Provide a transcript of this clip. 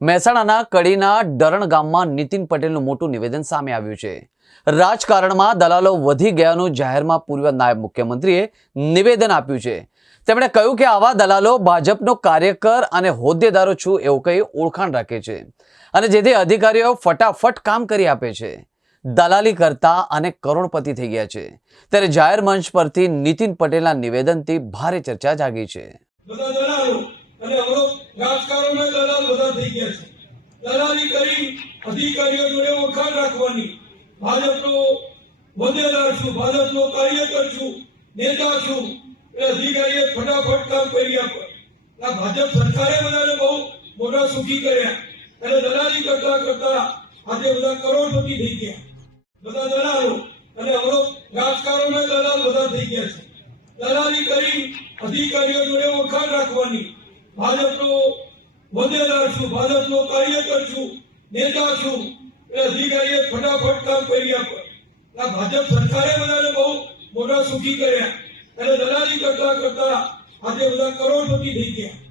મહેસાણાના કડીના ડરણ ગામમાં નીતિન પટેલનું મોટું નિવેદન સામે આવ્યું છે. રાજકારણમાં દલાલો વધી ગયાનું જાહેરમાં પૂર્વ નાયબ મુખ્યમંત્રીએ નિવેદન આપ્યું છે. તેમણે કહ્યું કે આવા દલાલો ભાજપનો કાર્યકર અને હોદ્દેદારો છું એવું કહી ઓળખાણ રાખે છે અને જેથી અધિકારીઓ ફટાફટ કામ કરી આપે છે. દલાલી કરતા અને કરોડપતિ થઈ ગયા છે. ત્યારે જાહેર મંચ પરથી નીતિન પટેલના નિવેદનથી ભારે ચર્ચા જાગી છે. થઈ ગયા છે. દલાલી કરી અધિકારીઓ જોડે વખાણ રાખવાની. ભાજપનો વધેલા છું, ભાજપનો કાર્યકર છું, નેતા છું. એટલે અધિકારીએ ફટાફટ કામ કરી આપે ભાજપ સરકારે બધાને બહુ મોટા સુખી કર્યા. એટલે દલાલી કરતા કરતા આજે બધા કરોડપતિ થઈ ગયા. બધા દલાલો અને હવે રાજકારણમાં દલાલ બધા થઈ ગયા છે. દલાલી કરી અધિકારીઓ જોડે વખાણ રાખવાની. ભાજપનો હોદ્દેદાર છું ભાજપનો કાર્યકર છું, નેતા છું. એ અધિકારીએ ફટાફટ કામ કરી આપે આ ભાજપ સરકારે બધાને બહુ મોટા સુખી કર્યા. અને દલાલી કરતા કરતા આજે બધા કરોડપતિ થઈ ગયા.